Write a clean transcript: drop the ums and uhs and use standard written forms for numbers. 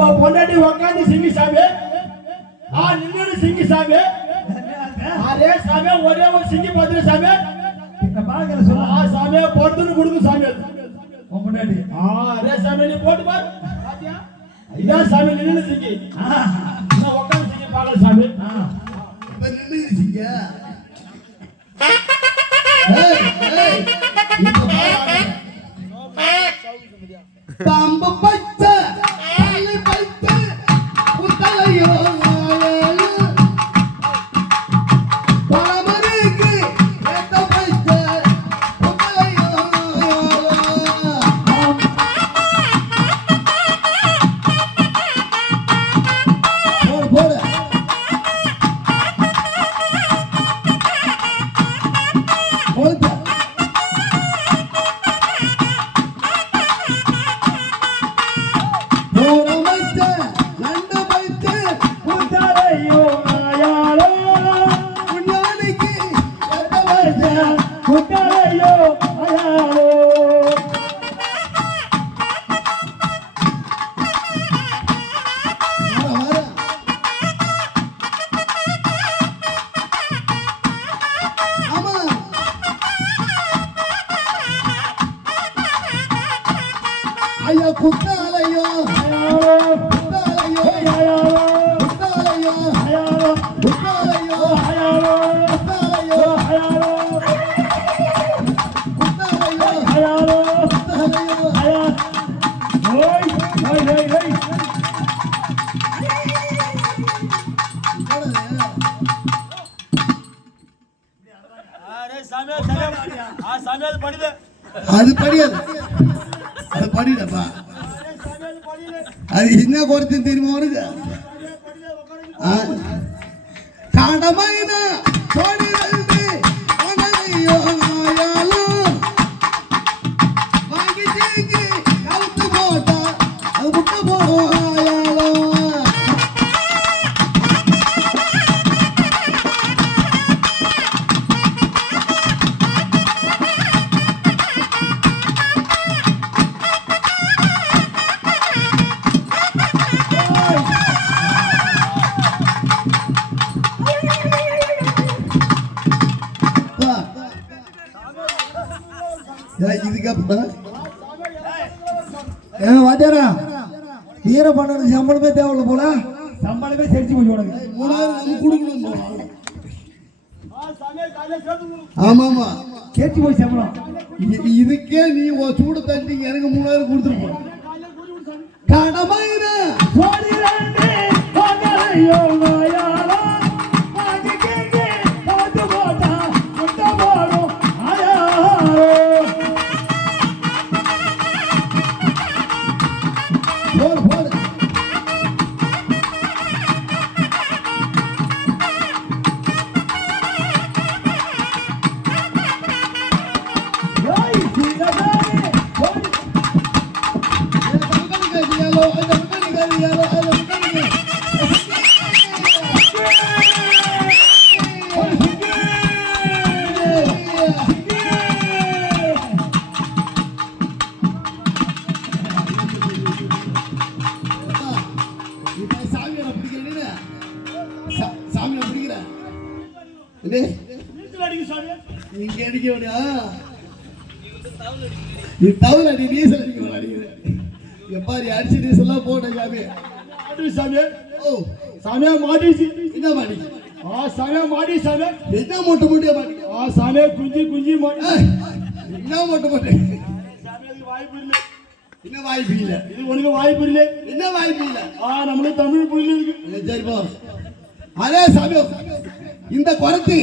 நம்ம பொண்டாட்டி உட்காந்து சிங்கி சாமி நின்று சிங்கி சாமி அரே சாமி ஒரே ஒரு சிங்கி பார்த்துட்டு சாமி இந்த பாக்கல சொல்ல சாமி பொறுத்துன்னு கொடுக்கும் சாமி உன் பொண்டாட்டி அரே சாமி நீ போட்டு பாரு பாத்தியா இதான் சாமி நின்று சிங்கி நான் உட்காந்து சிங்கி பார்க்கல சாமி இப்ப நின்று சிங்க பாம்பு பச்ச தலை பச்ச புத்தலையோ பாமருக்கு ஏத்த பச்ச புத்தலையோ போடு போடு போடு ஐயா குத்தாலையோ குத்தாலையோ குத்தாலையோ குத்தாலையோ குத்தாலையோ அது படியாது அது படிடப்பா அது என்ன குறைத்து தெரியுமா உனக்கு கடமையின வாங்கி தீங்கி கவுத்து போட்டா அது முட்டை போடும் இதுக்கப்புறம் வாத்தியாரா வீர பண்ண சம்பளமே தேவையில்ல போல சம்பளமே செஞ்சு போய் உனக்கு 3000 கொடுக்கணும் ஆமா ஆமா கேட்டு போய் சம்பளம் இதுக்கே நீ சூடு தண்ணி எனக்கு 3000 கொடுத்துருப்போம் கடமையின நீங்க அடிக்க வேண்டியா நீ தவறு அடி நீசல் அடிக்க எப்பாரி அடிச்சு நீசல்லாம் போட்ட சாமி சாமி ஓ சாமியா மாட்டிச்சு என்ன மாடி சாமியா மாட்டி சாமி என்ன மொட்டை மொட்டையா மாட்டி சாமியா குஞ்சி குஞ்சி மாட்டி என்ன மொட்டை மொட்டை சாமியாக்கு வாய்ப்பு இல்லை என்ன வாய்ப்பு இல்லை இது உனக்கு வாய்ப்பு இல்லை என்ன வாய்ப்பு இல்லை நம்மளுக்கு தமிழ் புரியல இருக்கு சரி போ அதே சாமி இந்த குறைச்சி